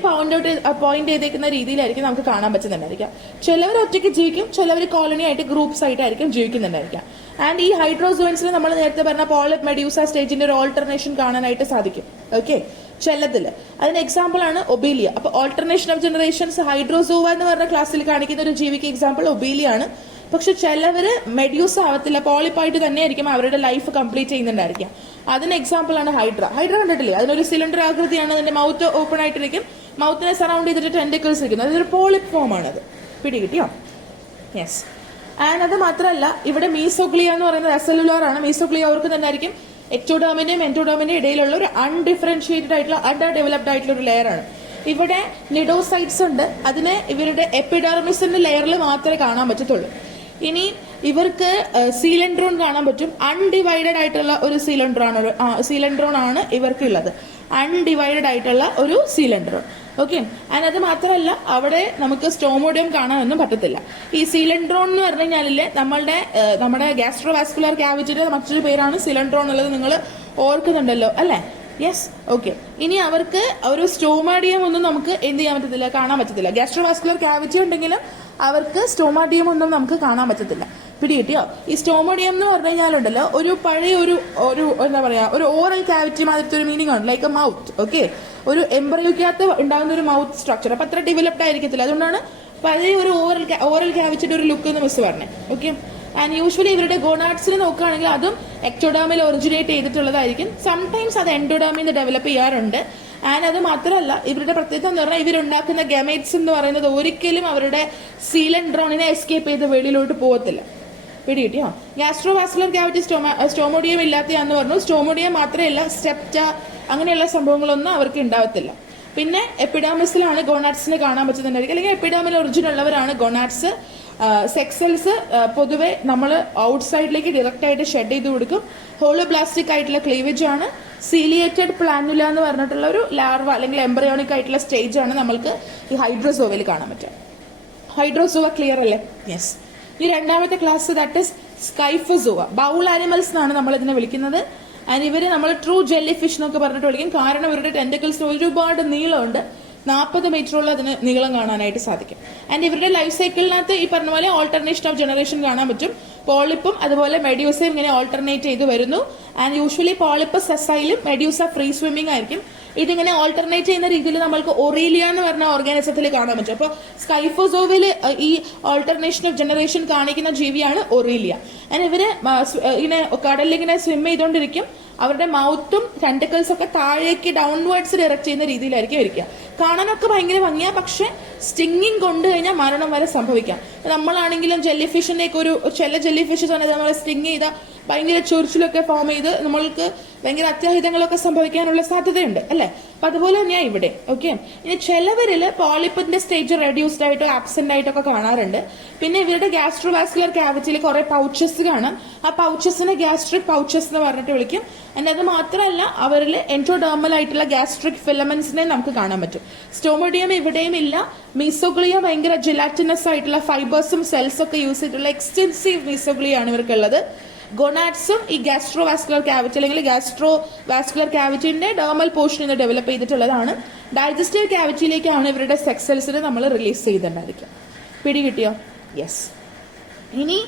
പോയിന്റ് ചെയ്തേക്കുന്ന രീതിയിലായിരിക്കും നമുക്ക് കാണാൻ പറ്റുന്നുണ്ടായിരിക്കാം. ചിലവർ ഒറ്റയ്ക്ക് ജീവിക്കും, ചിലവർ കോളനി ആയിട്ട് ഗ്രൂപ്പ്സ് ആയിട്ടായിരിക്കും ജീവിക്കുന്നുണ്ടായിരിക്കാം. ആൻഡ് ഈ ഹൈഡ്രോസോയിൻസിൽ നമ്മൾ നേരത്തെ പറഞ്ഞ പോളിപ്പ് മെഡ്യൂസ സ്റ്റേജിന്റെ ഒരു ഓൾട്ടർനേഷൻ കാണാനായിട്ട് സാധിക്കും. ഓക്കെ, ചിലതില് അതിന് എക്സാമ്പിൾ ആണ് ഒബീലിയ. അപ്പൊ ഓൾട്ടർനേഷൻ ഓഫ് ജനറേഷൻസ് ഹൈഡ്രോസോവ എന്ന് പറഞ്ഞ ക്ലാസ്സിൽ കാണിക്കുന്ന ഒരു ജീവിക്ക് എക്സാമ്പിൾ ഒബീലിയ ആണ്. പക്ഷെ ചിലവര് മെഡ്യൂസ ആവത്തില്ല, പോളിപ്പായിട്ട് തന്നെ ആയിരിക്കും അവരുടെ ലൈഫ് കംപ്ലീറ്റ് ചെയ്യുന്നുണ്ടായിരിക്കാം. അതിന് എക്സാമ്പിൾ ആണ് ഹൈഡ്ര. ഹൈഡ്ര കണ്ടിട്ടില്ലേ? അതിനൊരു സിലിണ്ടർ ആകൃതിയാണ്, അതിന്റെ മൗത്ത് ഓപ്പൺ ആയിട്ടിരിക്കും, മൗത്തിനെ സറൗണ്ട് ചെയ്തിട്ട് ടെന്റിക്കിൾസ് ഇരിക്കുന്നു. അതൊരു പോളിപ്പ് ഫോം ആണത്. പിടികിട്ടിയോ? യെസ്. ആൻഡ് അത് മാത്രമല്ല, ഇവിടെ മീസോഗ്ലിയ എന്ന് പറയുന്നത് അസെല്ലുലാർ ആണ്. മീസോഗ്ലിയ അവർക്ക് തന്നെ ആയിരിക്കും എക്ടോഡോമിന്റെയും എൻഡോഡോമിന്റെയും ഇടയിലുള്ള ഒരു അൺഡിഫറൻഷിയേറ്റഡ് ആയിട്ടുള്ള അണ്ടർ ഡെവലപ്ഡ് ആയിട്ടുള്ള ഒരു ലെയർ ആണ്. ഇവിടെ നിഡോസൈറ്റ്സ് ഉണ്ട്, അതിന് ഇവരുടെ എപ്പിഡെർമിസിന്റെ ലെയറിൽ മാത്രമേ കാണാൻ പറ്റത്തുള്ളൂ. ഇനി ഇവർക്ക് സീലൻഡ്രോൺ കാണാൻ പറ്റും. അൺഡിവൈഡഡ് ആയിട്ടുള്ള ഒരു സീലൻഡ്രോൺ ആണ് ഇവർക്ക് ഉള്ളത്. അൺഡിവൈഡഡ് ആയിട്ടുള്ള ഒരു സീലൻഡ്രോൺ. ഓക്കെ. ആൻഡ് അത് മാത്രമല്ല, അവിടെ നമുക്ക് സ്റ്റോമോഡിയം കാണാനൊന്നും പറ്റത്തില്ല. ഈ സീലൻഡ്രോൺ എന്ന് പറഞ്ഞു കഴിഞ്ഞാലില്ലേ, നമ്മുടെ ഗ്യാസ്ട്രോവാസ്കുലർ ക്യാവിറ്റിയുടെ മറ്റൊരു പേരാണ് സിലൻഡ്രോൺ എന്നുള്ളത് നിങ്ങൾ ഓർക്കുന്നുണ്ടല്ലോ അല്ലെ? യെസ്. ഓക്കെ. ഇനി അവർക്ക് ഒരു സ്റ്റോമാഡിയം ഒന്നും നമുക്ക് എന്ത് ചെയ്യാൻ പറ്റത്തില്ല, കാണാൻ പറ്റത്തില്ല. ഗ്യാസ്ട്രോവാസ്കുലർ ക്യാവിറ്റി ഉണ്ടെങ്കിലും അവർക്ക് സ്റ്റോമാഡിയം ഒന്നും നമുക്ക് കാണാൻ പറ്റത്തില്ല. പിടികിട്ടിയോ? ഈ സ്റ്റോമോഡിയം എന്ന് പറഞ്ഞു കഴിഞ്ഞാലുണ്ടല്ലോ, ഒരു പഴയ ഒരു എന്താ പറയാ, ഒരു ഓറൽ ക്യാവിറ്റി മാതിരത്തെ ഒരു മീനിങ് ആണ്, ലൈക്ക് എ മൗത്ത്. ഓക്കെ, ഒരു എംബ്രയോക്കകത്ത് ഉണ്ടാകുന്ന ഒരു മൗത്ത് സ്ട്രക്ചർ. അപ്പൊ അത്ര ഡെവലപ്ഡ് ആയിരിക്കത്തില്ല. അതുകൊണ്ടാണ് പഴയ ഒരു ഓറൽ ക്യാവിറ്റിയുടെ ഒരു ലുക്ക് എന്ന് മിസ് പറഞ്ഞത്. ഓക്കെ. ആൻഡ് യൂഷ്വലി ഇവരുടെ ഗോണാഡ്സിൽ നോക്കുകയാണെങ്കിൽ അതും എക്ടോഡാമിൽ ഒറിജിനേറ്റ് ചെയ്തിട്ടുള്ളതായിരിക്കും. സംടൈംസ് അത് എൻഡോഡാമിൽ നിന്ന് ഡെവലപ്പ് ചെയ്യാറുണ്ട്. ആൻഡ് അത് മാത്രമല്ല, ഇവരുടെ പ്രത്യേകത എന്ന് പറഞ്ഞാൽ ഇവരുണ്ടാക്കുന്ന ഗമേറ്റ്സ് എന്ന് പറയുന്നത് ഒരിക്കലും അവരുടെ സീലൻഡ്രോണിനെ എസ്കേപ്പ് ചെയ്ത് വെളിയിലോട്ട് പോകത്തില്ല. പിടികിട്ടിയോ? ഗ്യാസ്ട്രോവാസ്കുലർ ക്യാവിറ്റി സ്റ്റോമോഡിയം ഇല്ലാത്തയാന്ന് പറഞ്ഞു. സ്റ്റോമോഡിയം മാത്രമല്ല, സെപ്റ്റ അങ്ങനെയുള്ള സംഭവങ്ങളൊന്നും അവർക്ക് ഉണ്ടാവത്തില്ല. പിന്നെ എപ്പിഡാമിസിലാണ് ഗോണാഡ്സിന് കാണാൻ പറ്റുന്നുണ്ടായിരിക്കും, അല്ലെങ്കിൽ എപ്പിഡാമിൽ ഒറിജിൻ ഉള്ളവരാണ് ഗോണാഡ്സ്. സെക്സൽസ് പൊതുവെ നമ്മൾ ഔട്ട്സൈഡിലേക്ക് ഡയറക്റ്റ് ആയിട്ട് ഷെഡ് ചെയ്ത് കൊടുക്കും. ഹോളോബ്ലാസ്റ്റിക് ആയിട്ടുള്ള ക്ലീവേജ് ആണ്. സീലിയേറ്റഡ് പ്ലാനുല എന്ന് പറഞ്ഞിട്ടുള്ള ഒരു ലാർവ അല്ലെങ്കിൽ എംബ്രയോണിക് ആയിട്ടുള്ള സ്റ്റേജ് ആണ് നമ്മൾക്ക് ഈ ഹൈഡ്രോസോവയിൽ കാണാൻ പറ്റുക. ഹൈഡ്രോസോവ ക്ലിയർ അല്ലേ? യെസ്. ഈ രണ്ടാമത്തെ class that is Scyphozoa. Bowl animals എന്നാണ് നമ്മൾ ഇതിനെ വിളിക്കുന്നത്. ആൻഡ് ഇവര് നമ്മൾ ട്രൂ ജെല്ലി ഫിഷ് എന്നൊക്കെ പറഞ്ഞിട്ട് വിളിക്കും. കാരണം ഇവരുടെ ടെന്റിക്കിൾസിന് ഒരുപാട് നീളമുണ്ട്. 40 മീറ്ററോളം അതിന് നീളം കാണാനായിട്ട് സാധിക്കും. ആൻഡ് ഇവരുടെ ലൈഫ് സൈക്കിളിനകത്ത് ഈ പറഞ്ഞ പോലെ ഓൾട്ടർനേഷൻ ഓഫ് ജനറേഷൻ കാണാൻ പറ്റും. പോളിപ്പും അതുപോലെ മെഡ്യൂസയും ഇങ്ങനെ ഓൾട്ടർനേറ്റ് ചെയ്ത് വരുന്നു. ആൻഡ് യൂഷ്വലി പോളിപ്പ് സെസൈലും മെഡ്യൂസ ഫ്രീ സ്വിമ്മിംഗ് ആയിരിക്കും. ഇതിങ്ങനെ ഓൾട്ടർനേറ്റ് ചെയ്യുന്ന രീതിയിൽ നമ്മൾക്ക് ഒറീലിയ എന്ന് പറഞ്ഞ ഓർഗാനിസത്തിൽ കാണാൻ പറ്റും. അപ്പോൾ സ്കൈഫോസോവില് ഈ ഓൾട്ടർനേഷൻ ഓഫ് ജനറേഷൻ കാണിക്കുന്ന ജീവിയാണ് ഒറീലിയ. ആൻഡ് ഇവര് ഇങ്ങനെ കടലിൽ ഇങ്ങനെ സ്വിം ചെയ്തുകൊണ്ടിരിക്കും. അവരുടെ മൗത്തും ടെന്റിക്കിൾസ് ഒക്കെ താഴേക്ക് ഡൗൺവേർഡ്സ് ഡയറക്റ്റ് ചെയ്യുന്ന രീതിയിലായിരിക്കും ഇരിക്കുക. കാണാനൊക്കെ ഭയങ്കര ഭംഗിയാ, പക്ഷെ സ്റ്റിങ്ങിങ് കൊണ്ടു കഴിഞ്ഞാൽ മരണം വരെ സംഭവിക്കാം. നമ്മളാണെങ്കിലും ജെല്ലി ഫിഷിനെയൊക്കെ ചില ജെല്ലി ഫിഷ് തന്നെ നമ്മളെ സ്റ്റിങ് ചെയ്ത ഭയങ്കര ചൊറിച്ചിലൊക്കെ ഫോം ചെയ്ത് നമ്മൾക്ക് ഭയങ്കര അത്യാഹിതങ്ങളൊക്കെ സംഭവിക്കാനുള്ള സാധ്യതയുണ്ട് അല്ലെ. അപ്പൊ അതുപോലെ തന്നെയാ ഇവിടെ. ഓക്കെ, ഇനി ചിലവരില് പോളിപ്പിന്റെ സ്റ്റേജ് റെഡ്യൂസ്ഡ് ആയിട്ടോ ആബ്സെന്റ് ആയിട്ടോ ഒക്കെ കാണാറുണ്ട്. പിന്നെ ഇവരുടെ ഗ്യാസ്ട്രോവാസ്കുലർ ക്യാവിറ്റിയിൽ കുറെ പൗച്ചസ് കാണാം. ആ പൗച്ചസിനെ ഗ്യാസ്ട്രിക് പൗച്ചസ് എന്ന് പറഞ്ഞിട്ട് വിളിക്കും. and അത് മാത്രമല്ല അവരിൽ എൻട്രോഡേർമൽ ആയിട്ടുള്ള ഗ്യാസ്ട്രിക് ഫിലമെന്റ്സിനെ നമുക്ക് കാണാൻ പറ്റും. സ്റ്റോമോഡിയം ഇവിടെയും ഇല്ല. മീസോഗ്ലിയ ഭയങ്കര ജെലാറ്റിനസ് ആയിട്ടുള്ള ഫൈബേഴ്സും സെൽസ് ഒക്കെ യൂസ് ചെയ്തിട്ടുള്ള എക്സ്റ്റെൻസീവ് മീസോഗ്ലിയ ആണ് ഇവർക്കുള്ളത്. ഗൊണാഡ്സും ഈ ഗ്യാസ്ട്രോവാസ്കുലർ ക്യാവിറ്റി അല്ലെങ്കിൽ ഗ്യാസ്ട്രോവാസ്കുലർ ക്യാവിറ്റിന്റെ ഡേർമൽ പോർഷൻ ഇന്ന് ഡെവലപ്പ് ചെയ്തിട്ടുള്ളതാണ്. ഡൈജസ്റ്റീവ് ക്യാവിറ്റിയിലേക്കാണ് ഇവരുടെ സെക്സ് സെൽസിനെ നമ്മൾ റിലീസ് ചെയ്തിട്ടുണ്ടായിരിക്കും. പിടികിട്ടിയോ? യെസ്. ഇനി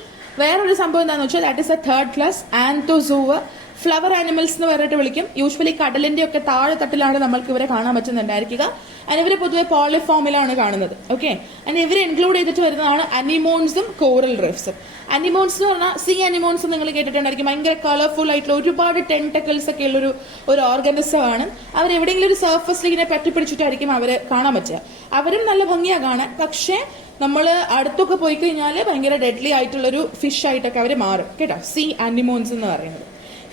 വേറൊരു സംഭവം എന്താണെന്ന് വെച്ചാൽ that is a third class Anthozoa. Flower animals എന്ന് പറഞ്ഞിട്ട് വിളിക്കും. യൂഷ്വലി കടലിന്റെ ഒക്കെ താഴെ തട്ടിലാണ് നമ്മൾക്ക് ഇവരെ കാണാൻ പറ്റുന്നുണ്ടായിരിക്കുക. ആൻഡ് ഇവരെ പൊതുവെ പോളിഫോമിലാണ് കാണുന്നത്. ഓക്കെ, ആൻഡ് ഇവരെ ഇൻക്ലൂഡ് ചെയ്തിട്ട് വരുന്നതാണ് അനിമോൺസും കോറൽ റീഫ്സും. അനിമോൺസ് എന്ന് പറഞ്ഞാൽ സീ അനിമോൺസ് നിങ്ങൾ കേട്ടിട്ടുണ്ടായിരിക്കും. ഭയങ്കര കളർഫുൾ ആയിട്ടുള്ള ഒരുപാട് ടെന്റക്കിൾസ് ഒക്കെ ഉള്ള ഒരു ഓർഗാനിസം ആണ്. അവർ എവിടെയെങ്കിലും ഒരു സർഫസിൽ ഇങ്ങനെ പറ്റിപ്പിടിച്ചിട്ടായിരിക്കും അവരെ കാണാൻ പറ്റുക. അവരും നല്ല ഭംഗിയാ കാണാൻ. പക്ഷേ നമ്മൾ അടുത്തൊക്കെ പോയി കഴിഞ്ഞാൽ ഭയങ്കര ഡെഡ്ലി ആയിട്ടുള്ള ഒരു ഫിഷ് ആയിട്ടൊക്കെ അവർ മാറും കേട്ടോ, സീ അനിമോൺസ് എന്ന് പറയുന്നത്.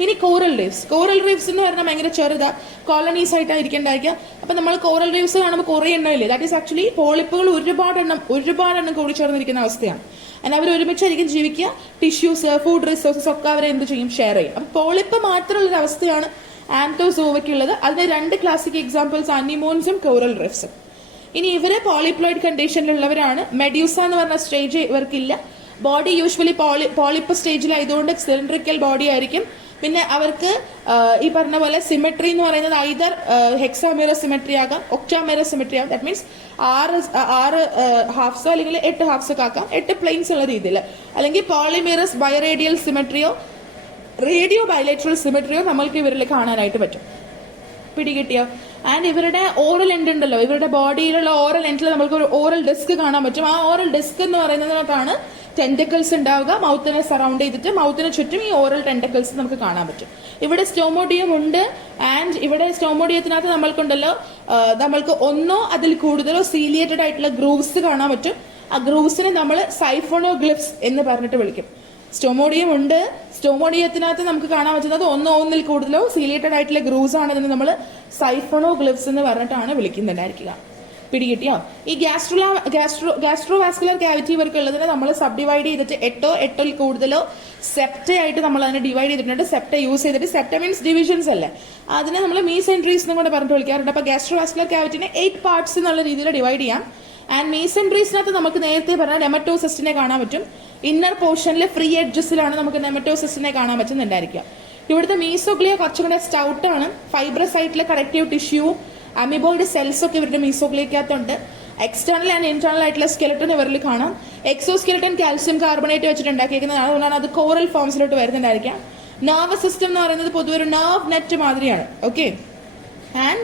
ഇനി കോറൽ റീഫ്സ് എന്ന് പറഞ്ഞാൽ ഭയങ്കര ചെറുതാ, കോളനീസ് ആയിട്ടായിരിക്കും ഉണ്ടായിരിക്കുക. അപ്പൊ നമ്മൾ കോറൽ റീഫ്സ് കാണുമ്പോൾ കുറെ എണ്ണം ഇല്ലേ, ദാറ്റ് ഈസ് ആക്ച്വലി പോളിപ്പുകൾ ഒരുപാടെണ്ണം കൂടിച്ചേർന്നിരിക്കുന്ന അവസ്ഥയാണ്. and അവർ ഒരുമിച്ചായിരിക്കും ജീവിക്കുക. ടിഷ്യൂസ്, ഫുഡ് റിസോഴ്സസ് ഒക്കെ അവരെ എന്ത് ചെയ്യും, ഷെയർ ചെയ്യും. അപ്പൊ പോളിപ്പ് മാത്രമുള്ള ഒരു അവസ്ഥയാണ് ആന്തോസോവയ്ക്കുള്ളത്. അതിന് രണ്ട് ക്ലാസിക് എക്സാമ്പിൾസ് അനിമോൺസും കോറൽ റീഫ്സും. ഇനി ഇവര് പോളിപ്ലോയിഡ് കണ്ടീഷനിലുള്ളവരാണ്. മെഡ്യൂസ എന്ന് പറഞ്ഞ സ്റ്റേജ് ഇവർക്കില്ല. ബോഡി യൂഷ്വലി പോളിപ്പ് സ്റ്റേജിലായതുകൊണ്ട് സിലിണ്ടറിക്കൽ ബോഡി ആയിരിക്കും. പിന്നെ അവർക്ക് ഈ പറഞ്ഞ പോലെ സിമെട്രി എന്ന് പറയുന്നത് ഐദർ ഹെക്സാമിറർ സിമെട്രി ആകാം, ഒക്ടാമിറർ സിമെട്രി ആകാം. ദാറ്റ് മീൻസ് ആറ് ഹാഫ്സോ അല്ലെങ്കിൽ 8 ഹാഫ്സോ ഒക്കെ ആക്കാം, 8 പ്ലെയിൻസ് ഉള്ള രീതിയിൽ. അല്ലെങ്കിൽ പോളിമിറസ് ബൈറേഡിയൽ സിമെട്രിയോ റേഡിയോ ബൈലേറ്ററൽ സിമെട്രിയോ നമ്മൾക്ക് ഇവരിൽ കാണാനായിട്ട് പറ്റും. പിടികിട്ടിയോ? ആൻഡ് ഇവരുടെ ഓറൽ എൻഡ് ഉണ്ടല്ലോ, ഇവരുടെ ബോഡിയിലുള്ള ഓറൽ എൻഡിൽ നമുക്ക് ഒരു ഓറൽ ഡിസ്ക് കാണാൻ പറ്റും. ആ ഓറൽ ഡിസ്ക് എന്ന് പറയുന്നതിനകത്താണ് ടെന്റക്കിൾസ് ഉണ്ടാവുക. മൗത്തിനെ സറൗണ്ട് ചെയ്തിട്ട് മൗത്തിന് ചുറ്റും ഈ ഓറൽ ടെന്റക്കിൾസ് നമുക്ക് കാണാൻ പറ്റും. ഇവിടെ സ്റ്റോമോഡിയം ഉണ്ട്. ആൻഡ് ഇവിടെ സ്റ്റോമോഡിയത്തിനകത്ത് നമ്മൾക്കുണ്ടല്ലോ, നമ്മൾക്ക് ഒന്നോ അതിൽ കൂടുതലോ സീലിയേറ്റഡ് ആയിട്ടുള്ള ഗ്രൂവ്സ് കാണാൻ പറ്റും. ആ ഗ്രൂവ്സിനെ നമ്മൾ സൈഫോണോഗ്ലിഫ്സ് എന്ന് പറഞ്ഞിട്ട് വിളിക്കും. സ്റ്റോമോഡിയം ഉണ്ട്. സ്റ്റോമോഡിയത്തിനകത്ത് നമുക്ക് കാണാൻ പറ്റുന്നത് ഒന്നിൽ കൂടുതലോ സീലിയേറ്റഡ് ആയിട്ടുള്ള ഗ്രൂവ്സ് ആണെന്ന് നമ്മൾ സൈഫോണോഗ്ലിഫ്സ് എന്ന് പറഞ്ഞിട്ടാണ് വിളിക്കുന്നുണ്ടായിരിക്കുക. പിടികിട്ടിയോ? ഈ ഗ്യാസ്ട്രോവാസ്കുലർ ക്യാവിറ്റി ഇവർക്കുള്ളതിനെ നമ്മൾ സബ് ഡിവൈഡ് ചെയ്തിട്ട് 8 കൂടുതലോ സെപ്റ്റ ആയിട്ട് നമ്മൾ അതിനെ ഡിവൈഡ് ചെയ്തിട്ടുണ്ട്. സെപ്റ്റ യൂസ് ചെയ്തിട്ട്, സെപ്റ്റ മീൻസ് ഡിവിഷൻസ് അല്ലേ, അതിനെ നമ്മൾ മീസെൻട്രീസ് എന്നും കൂടെ പറഞ്ഞിട്ട് വിളിക്കാറുണ്ട്. അപ്പൊ ഗ്യാസ്ട്രോവാസ്കുലർ ക്യാവിറ്റിനെ 8 പാർട്സ് എന്നുള്ള രീതിയിൽ ഡിവൈഡ് ചെയ്യാം. ആൻഡ് മീസെൻട്രീസിനകത്ത് നമുക്ക് നേരത്തെ പറഞ്ഞ നെമറ്റോസിസ്റ്റിനെ കാണാൻ പറ്റും. ഇന്നർ പോർഷനിൽ ഫ്രീ എഡ്ജസിലാണ് നമുക്ക് നെമറ്റോസിസ്റ്റിനെ കാണാൻ പറ്റുന്നുണ്ടായിരിക്കുക. ഇവിടുത്തെ മീസോഗ്ലിയ കുറച്ചും കൂടെ സ്റ്റൗട്ട് ആണ്. ഫൈബ്രസ് ആയിട്ടുള്ള കറക്റ്റീവ് ടിഷ്യൂ, അമിബോയിഡ് സെൽസ് ഒക്കെ ഇവരുടെ മീസോഗ്ലിയക്കകത്തുണ്ട്. എക്സ്റ്റേണൽ ആൻഡ് ഇന്റേണൽ ആയിട്ടുള്ള സ്കെലറ്റൺ ഇവരിൽ കാണാം. എക്സോസ്കെലറ്റൻ കാൽസ്യം കാർബണേറ്റ് വെച്ചിട്ട് ഉണ്ടാക്കിയിരിക്കുന്നതാണ്. അതുകൊണ്ടാണ് അത് കോറൽ ഫോംസിലോട്ട് വരുന്നുണ്ടായിരിക്കാം. നെർവസ് സിസ്റ്റം എന്ന് പറയുന്നത് പൊതുവെ ഒരു നെർവ് നെറ്റ് മാതിരിയാണ്. ഓക്കെ, ആൻഡ്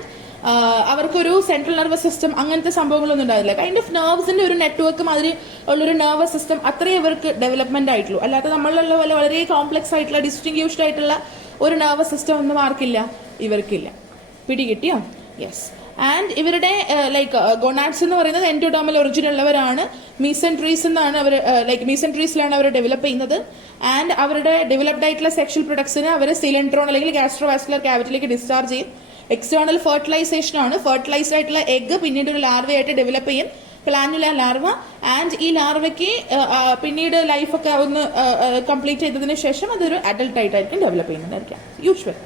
അവർക്കൊരു സെൻട്രൽ നെർവസ് സിസ്റ്റം അങ്ങനത്തെ സംഭവങ്ങളൊന്നും ഉണ്ടാവില്ല. കൈൻഡ് ഓഫ് നെർവ്സിന്റെ ഒരു നെറ്റ്വർക്ക് മാതിരി ഉള്ളൊരു നെർവസ് സിസ്റ്റം അത്രയും ഇവർക്ക് ഡെവലപ്മെന്റ് ആയിട്ടുള്ളൂ. അല്ലാതെ നമ്മളുള്ള പോലെ വളരെ കോംപ്ലക്സ് ആയിട്ടുള്ള ഡിസ്റ്റിങ്യൂഷ്ഡ് ആയിട്ടുള്ള ഒരു നെർവസ് സിസ്റ്റം ഒന്നും ആർക്കില്ല, ഇവർക്കില്ല. പിടികിട്ടിയോ? യെസ്. ആൻഡ് ഇവരുടെ ലൈക്ക് ഗൊണാഡ്സ് എന്ന് പറയുന്നത് എൻഡോഡേർമൽ ഒറിജിൻ ഉള്ളവരാണ്. മീസെൻട്രീസ് എന്നാണ് അവർ, ലൈക്ക് മീസെൻട്രീസിലാണ് അവർ ഡെവലപ്പ് ചെയ്യുന്നത്. ആൻഡ് അവരുടെ ഡെവലപ്ഡ് ആയിട്ടുള്ള സെക്ഷൽ പ്രൊഡക്ട്സിനെ അവർ സിലിൻഡ്രോൺ അല്ലെങ്കിൽ ഗ്യാസ്ട്രോവാസ്കുലർ ക്യാവിറ്റിയിലേക്ക് ഡിസ്ചാർജ് ചെയ്യും. എക്സ്റ്റേണൽ ഫെർട്ടിലൈസേഷൻ ആണ്. ഫെർട്ടിലൈസ്ഡ് ആയിട്ടുള്ള എഗ് പിന്നീട് ഒരു ലാർവയായിട്ട് ഡെവലപ്പ് ചെയ്യും, പ്ലാനുല ലാർവ. ആൻഡ് ഈ ലാർവയ്ക്ക് പിന്നീട് ലൈഫൊക്കെ ഒന്ന് കംപ്ലീറ്റ് ചെയ്തതിന് ശേഷം അതൊരു അഡൽട്ട് ആയിട്ടായിരിക്കും ഡെവലപ്പ് ചെയ്യുന്നതായിരിക്കാം യൂഷ്വൽ.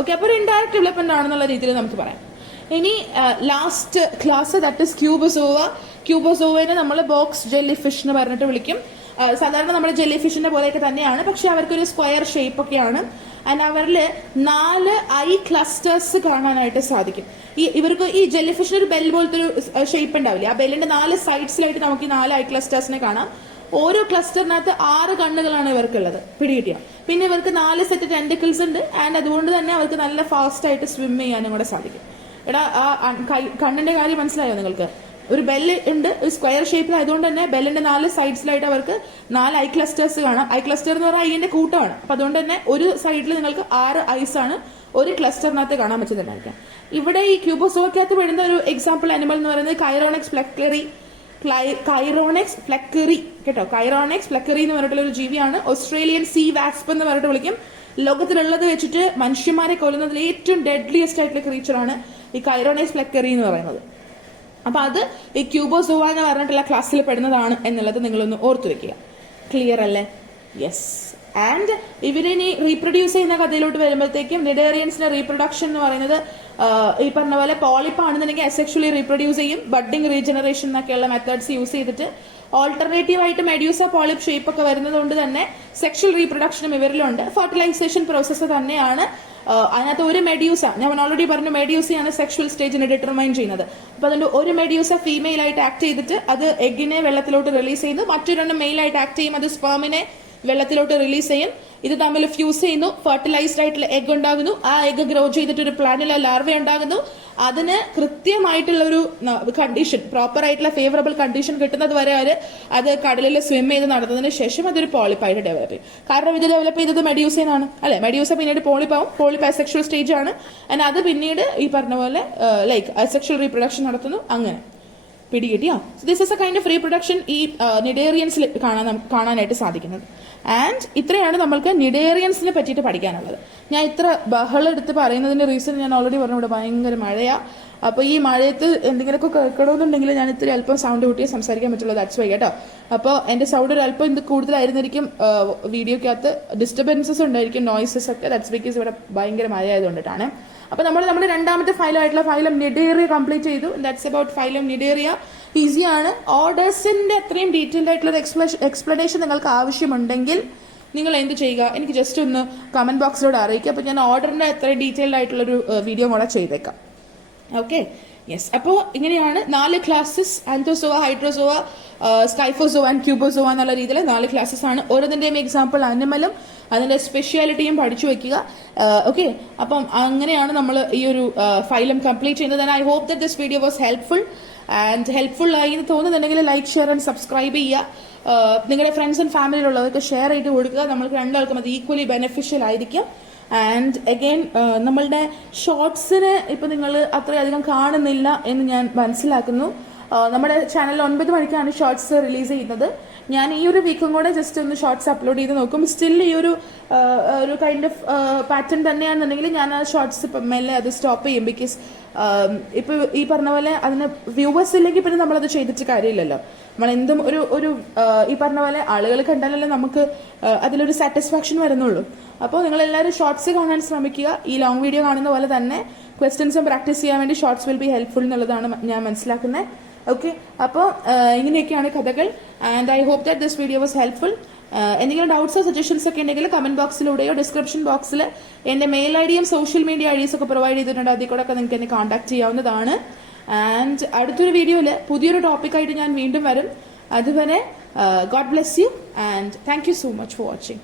ഓക്കെ, അപ്പോൾ ഒരു ഇൻഡയറക്റ്റ് ഡെവലപ്മെന്റ് ആണെന്നുള്ള രീതിയിൽ നമുക്ക് പറയാം. ഇനി ലാസ്റ്റ് ക്ലാസ് ദാറ്റ് ഇസ് ക്യൂബോസോവ. ക്യൂബോസോവനെ നമ്മൾ ബോക്സ് ജെല്ലി ഫിഷ് എന്ന് പറഞ്ഞിട്ട് വിളിക്കും. സാധാരണ നമ്മുടെ ജെല്ലി ഫിഷിന്റെ പോലെയൊക്കെ തന്നെയാണ്, പക്ഷെ അവർക്കൊരു സ്ക്വയർ ഷേപ്പ് ഒക്കെയാണ്. ആൻഡ് അവരിൽ 4 ഐ ക്ലസ്റ്റേഴ്സ് കാണാനായിട്ട് സാധിക്കും. ഇവർക്ക് ഈ ജെല്ലി ഫിഷിന് ഒരു ബെൽ പോലത്തെ ഒരു ഷേപ്പ് ഉണ്ടാവില്ലേ, ആ ബെല്ലിന്റെ 4 സൈഡ്സിലായിട്ട് നമുക്ക് ഈ 4 ഐ ക്ലസ്റ്റേഴ്സിനെ കാണാം. ഓരോ ക്ലസ്റ്ററിനകത്ത് 6 കണ്ണുകളാണ് ഇവർക്കുള്ളത്. പിടികിട്ടിയോ? പിന്നെ ഇവർക്ക് 4 സെറ്റ് ടെന്റിക്കിൾസ് ഉണ്ട്. ആൻഡ് അതുകൊണ്ട് തന്നെ അവർക്ക് നല്ല ഫാസ്റ്റ് ആയിട്ട് സ്വിം ചെയ്യാനും കൂടെ സാധിക്കും. എടാ, ആ കണ്ണിന്റെ കാര്യം മനസ്സിലായോ നിങ്ങൾക്ക്? ഒരു ബെല്ല് ഉണ്ട്, ഒരു സ്ക്വയർ ഷേപ്പിലായതുകൊണ്ട് തന്നെ ബെല്ലിന്റെ 4 സൈഡ്സിലായിട്ട് അവർക്ക് 4 ഐ ക്ലസ്റ്റേഴ്സ് കാണാം. ഐ ക്ലസ്റ്റർ എന്ന് പറഞ്ഞാൽ ഐന്റെ കൂട്ടമാണ്. അപ്പൊ അതുകൊണ്ട് തന്നെ ഒരു സൈഡിൽ നിങ്ങൾക്ക് 6 ഐസ് ആണ് ഒരു ക്ലസ്റ്ററിനകത്ത് കാണാൻ പറ്റുന്നുണ്ടായിരിക്കാം. ഇവിടെ ഈ ക്യൂബോസോവയ്ക്കകത്ത് പെടുന്ന ഒരു എക്സാമ്പിൾ അനിമൽ എന്ന് പറയുന്നത് കൈറോണിക്സ് പ്ലെക്ലറി കൈറോണെക്സ് ഫ്ലെക്കറി കേട്ടോ. കൈറോണെക്സ് ഫ്ലെക്കറി എന്ന് പറഞ്ഞിട്ടുള്ള ഒരു ജീവിയാണ്. ഓസ്ട്രേലിയൻ സീ വാസ്പ് എന്ന് പറഞ്ഞിട്ട് വിളിക്കും. ലോകത്തിലുള്ളത് വെച്ചിട്ട് മനുഷ്യന്മാരെ കൊല്ലുന്നതിൽ ഏറ്റവും ഡെഡ്ലിയസ്റ്റ് ആയിട്ടുള്ള ക്രീച്ചറാണ് ഈ കൈറോണെക്സ് ഫ്ലെക്കറി എന്ന് പറയുന്നത്. അപ്പൊ അത് ഈ ക്യൂബോസോവ എന്ന് പറഞ്ഞിട്ടുള്ള ക്ലാസ്സിൽ പെടുന്നതാണ് എന്നുള്ളത് നിങ്ങളൊന്ന് ഓർത്തു വെക്കുക. ക്ലിയർ അല്ലേ? യെസ്. ആൻഡ് ഇവരിനി റീപ്രൊഡ്യൂസ് ചെയ്യുന്ന കഥയിലോട്ട് വരുമ്പോഴത്തേക്കും നിഡേറിയൻസിന്റെ റീപ്രൊഡക്ഷൻ എന്ന് പറയുന്നത് ഈ പറഞ്ഞ പോലെ പോളിപ്പ് ആണെന്നുണ്ടെങ്കിൽ അസെക്ഷുവലി റീപ്രൊഡ്യൂസ് ചെയ്യും. ബഡ്ഡിങ് റീജനറേഷൻ എന്നൊക്കെയുള്ള മെത്തേഡ്സ് യൂസ് ചെയ്തിട്ട് ഓൾട്ടർനേറ്റീവ് ആയിട്ട് മെഡ്യൂസ പോളിപ്പ് ഷേപ്പ് ഒക്കെ വരുന്നത് കൊണ്ട് തന്നെ സെക്ഷൽ റീപ്രൊഡക്ഷനും ഇവരിലുണ്ട്. ഫെർട്ടിലൈസേഷൻ പ്രോസസ്സ് തന്നെയാണ്. അതിനകത്ത് ഒരു മെഡ്യൂസ, ഞാൻ ഓൾറെഡി പറഞ്ഞു, മെഡ്യൂസയാണ് സെക്ഷൽ സ്റ്റേജിനെ ഡിറ്റർമൈൻ ചെയ്യുന്നത്. അപ്പൊ അതുകൊണ്ട് ഒരു മെഡ്യൂസ ഫീമെയിൽ ആയിട്ട് ആക്ട് ചെയ്തിട്ട് അത് എഗിനെ വെള്ളത്തിലോട്ട് റിലീസ് ചെയ്യുന്നു. മറ്റൊരെണ്ണം മെയിൽ ആയിട്ട് ആക്ട് ചെയ്യും, അത് സ്പേമിനെ വെള്ളത്തിലോട്ട് റിലീസ് ചെയ്യും. ഇത് തമ്മിൽ ഫ്യൂസ് ചെയ്യുന്നു, ഫെർട്ടിലൈസ്ഡ് ആയിട്ടുള്ള എഗ് ഉണ്ടാകുന്നു. ആ എഗ് ഗ്രോ ചെയ്തിട്ട് ഒരു പ്ലാന്റിലെ ലാർവ ഉണ്ടാകുന്നു. അതിന് കൃത്യമായിട്ടുള്ള ഒരു കണ്ടീഷൻ, പ്രോപ്പർ ആയിട്ടുള്ള ഫേവറബിൾ കണ്ടീഷൻ കിട്ടുന്നത് വരെ അത് കടലിൽ സ്വിം ചെയ്ത് നടന്നതിന് ശേഷം അതൊരു പോളിപ്പായിട്ട് ഡെവലപ്പ് ചെയ്യും. കാരണം ഇത് ഡെവലപ്പ് ചെയ്തത് മെഡ്യൂസയാണ് അല്ലെ. മെഡ്യൂസ പിന്നീട് പോളിപ്പാവും. പോളിപ്പ് അസെക്ഷൽ സ്റ്റേജ് ആണ്. ആൻഡ് അത് പിന്നീട് ഈ പറഞ്ഞ പോലെ ലൈക്ക് അസെക്ഷൽ റീപ്രൊഡക്ഷൻ നടത്തുന്നു. അങ്ങനെ പിടികിട്ടിയോ? This is a kind of reproduction ഈ നിഡേറിയൻസിൽ കാണാനായിട്ട് സാധിക്കുന്നത്. ആൻഡ് ഇത്രയാണ് നമ്മൾക്ക് നിഡേറിയൻസിനെ പറ്റിയിട്ട് പഠിക്കാനുള്ളത്. ഞാൻ ഇത്ര ബഹളം എടുത്ത് പറയുന്നതിന്റെ റീസൺ ഞാൻ ഓൾറെഡി പറഞ്ഞു, ഇവിടെ ഭയങ്കര മഴയാ. അപ്പൊ ഈ മഴയത്ത് എന്തെങ്കിലുമൊക്കെ കേൾക്കണമെന്നുണ്ടെങ്കിൽ ഞാൻ ഇത്തിരി അല്പം സൗണ്ട് കൂട്ടിയേ സംസാരിക്കാൻ പറ്റുള്ളൂ. ദാറ്റ്സ് വൈ കേട്ടോ. അപ്പോൾ എന്റെ സൗണ്ട് ഒരു അല്പം ഇത് കൂടുതലായിരുന്നിരിക്കും. വീഡിയോക്കകത്ത് ഡിസ്റ്റർബൻസസ് ഉണ്ടായിരിക്കും, നോയ്സസ് ഒക്കെ. ദാറ്റ്സ് ബിക്കോസ് ഇവിടെ ഭയങ്കര മഴ ആയതുകൊണ്ടിട്ടാണ്. അപ്പൊ നമ്മുടെ രണ്ടാമത്തെ ഫൈലമായിട്ടുള്ള ഫൈലം നിഡേറിയ കംപ്ലീറ്റ് ചെയ്തു. That's about phylum cnidaria. ഈസിയാണ്. ഓർഡേഴ്സിന്റെ അത്രയും ഡീറ്റെയിൽഡ് ആയിട്ടുള്ള എക്സ്പ്ലനേഷൻ നിങ്ങൾക്ക് ആവശ്യമുണ്ടെങ്കിൽ നിങ്ങൾ എന്ത് ചെയ്യുക, എനിക്ക് ജസ്റ്റ് ഒന്ന് കമന്റ് ബോക്സിലൂടെ അറിയിക്കുക. അപ്പൊ ഞാൻ ഓർഡറിന്റെ അത്രയും ഡീറ്റെയിൽഡ് ആയിട്ടുള്ളൊരു വീഡിയോ കൂടെ ചെയ്തേക്കാം. Okay, yes. അപ്പോൾ ഇങ്ങനെയാണ് 4 classes, Anthozoa, Hydrozoa, Scyphozoa and ക്യൂബോസോവ എന്നുള്ള രീതിയിൽ 4 ക്ലാസ്സസ് ആണ്. ഓരോന്നിന്റെയും എക്സാമ്പിൾ അനിമലും അതിന്റെ സ്പെഷ്യാലിറ്റിയും പഠിച്ചു വെക്കുക. ഓക്കെ, അപ്പം അങ്ങനെയാണ് നമ്മൾ ഈ ഒരു ഫൈലം കംപ്ലീറ്റ് ചെയ്യുന്നത്. And I hope that this video was helpful. And helpful ആയി എന്ന് തോന്നുന്നുണ്ടെങ്കിൽ ലൈക്ക്, ഷെയർ ആൻഡ് സബ്സ്ക്രൈബ് ചെയ്യുക. നിങ്ങളുടെ ഫ്രണ്ട്സ് ആൻഡ് ഫാമിലിയിലുള്ളവർക്ക് ഷെയർ ചെയ്ത് കൊടുക്കുക. നമ്മൾക്ക് രണ്ടാൾക്കും അത് ഈക്വലി ബെനിഫിഷ്യൽ ആയിരിക്കും. ആൻഡ് അഗെയിൻ നമ്മളുടെ ഷോർട്സിന് ഇപ്പൊ നിങ്ങൾ അത്രയധികം കാണുന്നില്ല എന്ന് ഞാൻ മനസ്സിലാക്കുന്നു. നമ്മുടെ ചാനലിൽ 9 മണിക്കാണ് ഷോർട്സ് റിലീസ് ചെയ്യുന്നത്. ഞാൻ ഈ ഒരു വീക്കും കൂടെ ജസ്റ്റ് ഒന്ന് ഷോർട്സ് അപ്ലോഡ് ചെയ്ത് നോക്കും. സ്റ്റിൽ ഈ ഒരു കൈൻഡ് ഓഫ് പാറ്റേൺ തന്നെയാണെന്നുണ്ടെങ്കിൽ ഞാൻ ആ ഷോർട്സ് ഇപ്പം മെല്ലെ അത് സ്റ്റോപ്പ് ചെയ്യും. ബിക്കോസ് ഇപ്പൊ ഈ പറഞ്ഞ പോലെ അതിന് വ്യൂവേഴ്സ് ഇല്ലെങ്കിൽ പിന്നെ നമ്മളത് ചെയ്തിട്ട് കാര്യമില്ലല്ലോ. നമ്മൾ എന്തും ഒരു ഈ പറഞ്ഞ പോലെ ആളുകൾ കണ്ടാലല്ലേ നമുക്ക് അതിലൊരു സാറ്റിസ്ഫാക്ഷൻ വരുന്നുള്ളൂ. അപ്പോൾ നിങ്ങൾ എല്ലാവരും ഷോർട്സ് കാണാൻ ശ്രമിക്കുക. ഈ ലോങ് വീഡിയോ കാണുന്ന പോലെ തന്നെ ക്വസ്റ്റ്യൻസും പ്രാക്ടീസ് ചെയ്യാൻ വേണ്ടി ഷോർട്സ് വിൽ ബി ഹെൽപ്ഫുൾ എന്നുള്ളതാണ് ഞാൻ മനസ്സിലാക്കുന്നത്. ഓക്കെ, അപ്പോൾ ഇങ്ങനെയൊക്കെയാണ് കഥകൾ. And I hope that this video was helpful. എന്തെങ്കിലും ഡൗട്ട്സോ സജഷൻസ് ഒക്കെ ഉണ്ടെങ്കിൽ കമന്റ് ബോക്സിലൂടെയോ ഡിസ്ക്രിപ്ഷൻ ബോക്സിൽ എന്റെ മെയിൽ ഐ ഡിയും സോഷ്യൽ മീഡിയ ഐ ഡീസ് ഒക്കെ പ്രൊവൈഡ് ചെയ്തിട്ടുണ്ട്. അതിൽ കൂടെ ഒക്കെ നിങ്ങൾക്ക് എന്നെ കോൺടാക്ട് ചെയ്യാവുന്നതാണ്. ആൻഡ് അടുത്തൊരു വീഡിയോയിൽ പുതിയൊരു ടോപ്പിക്കായിട്ട് ഞാൻ വീണ്ടും വരും. അതുവരെ God bless you and thank you so much for watching.